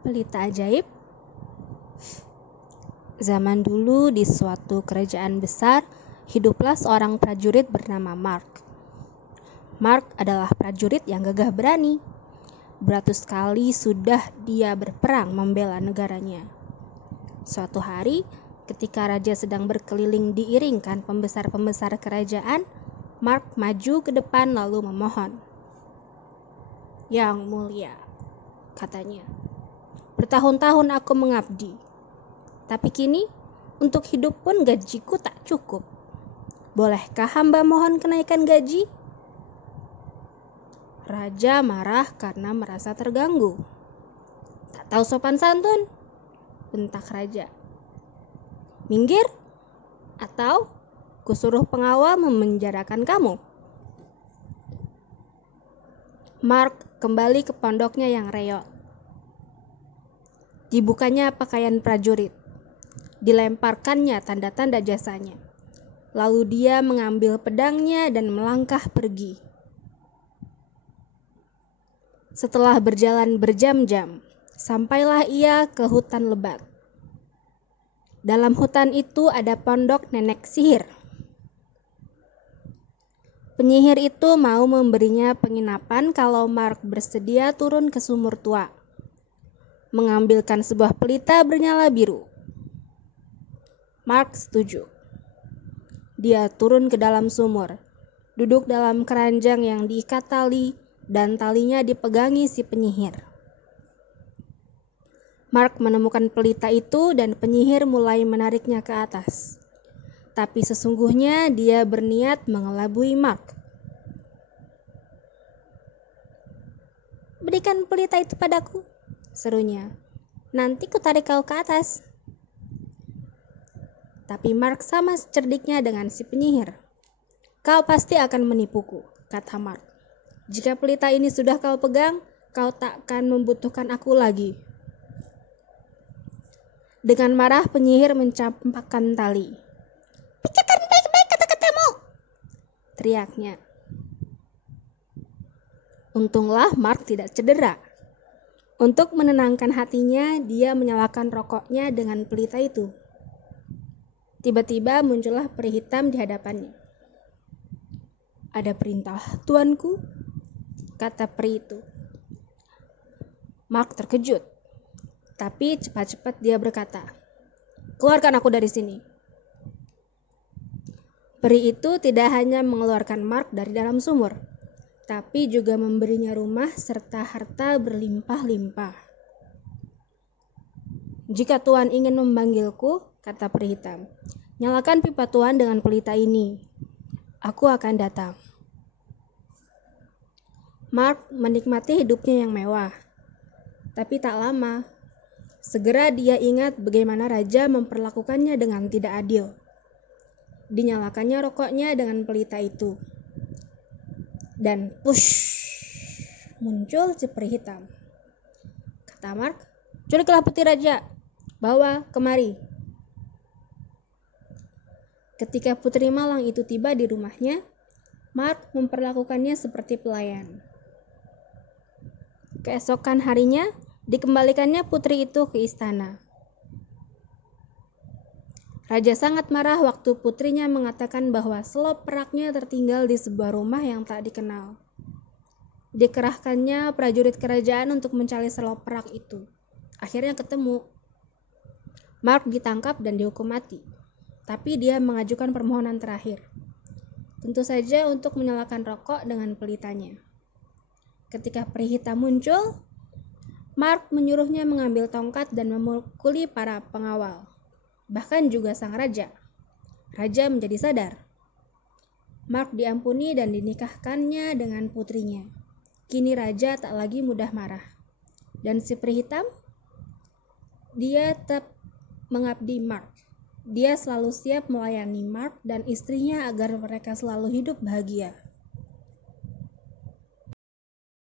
Pelita ajaib. Zaman dulu di suatu kerajaan besar, hiduplah seorang prajurit bernama Mark. Mark adalah prajurit yang gagah berani. Beratus kali sudah dia berperang membela negaranya. Suatu hari, ketika raja sedang berkeliling diiringkan pembesar-pembesar kerajaan, Mark maju ke depan lalu memohon. "Yang mulia," katanya, "bertahun-tahun aku mengabdi. Tapi kini, untuk hidup pun gajiku tak cukup. Bolehkah hamba mohon kenaikan gaji?" Raja marah karena merasa terganggu. "Tak tahu sopan santun," bentak raja. "Minggir, atau kusuruh pengawal memenjarakan kamu." Mark kembali ke pondoknya yang reot. Dibukanya pakaian prajurit. Dilemparkannya tanda-tanda jasanya. Lalu dia mengambil pedangnya dan melangkah pergi. Setelah berjalan berjam-jam, sampailah ia ke hutan lebat. Dalam hutan itu ada pondok nenek sihir. Penyihir itu mau memberinya penginapan kalau Mark bersedia turun ke sumur tua, mengambilkan sebuah pelita bernyala biru. Mark setuju. Dia turun ke dalam sumur, duduk dalam keranjang yang diikat tali dan talinya dipegangi si penyihir. Mark menemukan pelita itu dan penyihir mulai menariknya ke atas. Tapi sesungguhnya dia berniat mengelabui Mark. "Berikan pelita itu padaku," serunya. "Nanti kutarik kau ke atas." Tapi Mark sama cerdiknya dengan si penyihir. "Kau pasti akan menipuku," kata Mark. "Jika pelita ini sudah kau pegang, kau tak akan membutuhkan aku lagi." Dengan marah penyihir mencampakkan tali. "Pikirkan baik-baik kata-katamu," teriaknya. Untunglah Mark tidak cedera. Untuk menenangkan hatinya, dia menyalakan rokoknya dengan pelita itu. Tiba-tiba muncullah peri hitam di hadapannya. "Ada perintah, tuanku," kata peri itu. Mark terkejut, tapi cepat-cepat dia berkata, "Keluarkan aku dari sini." Peri itu tidak hanya mengeluarkan Mark dari dalam sumur, tapi juga memberinya rumah serta harta berlimpah-limpah. "Jika Tuan ingin memanggilku," kata peri hitam, "nyalakan pipa Tuan dengan pelita ini. Aku akan datang." Mark menikmati hidupnya yang mewah, tapi tak lama. Segera dia ingat bagaimana raja memperlakukannya dengan tidak adil. Dinyalakannya rokoknya dengan pelita itu. Dan push, muncul si peri hitam. Kata Mark, "Culiklah putri raja, bawa kemari." Ketika putri malang itu tiba di rumahnya, Mark memperlakukannya seperti pelayan. Keesokan harinya, dikembalikannya putri itu ke istana. Raja sangat marah waktu putrinya mengatakan bahwa selop peraknya tertinggal di sebuah rumah yang tak dikenal. Dikerahkannya prajurit kerajaan untuk mencari selop perak itu. Akhirnya ketemu. Mark ditangkap dan dihukum mati. Tapi dia mengajukan permohonan terakhir. Tentu saja untuk menyalakan rokok dengan pelitanya. Ketika peri hitam muncul, Mark menyuruhnya mengambil tongkat dan memukuli para pengawal. Bahkan juga sang raja. Raja menjadi sadar. Mark diampuni dan dinikahkannya dengan putrinya. Kini raja tak lagi mudah marah. Dan si peri hitam, dia tetap mengabdi Mark. Dia selalu siap melayani Mark dan istrinya agar mereka selalu hidup bahagia.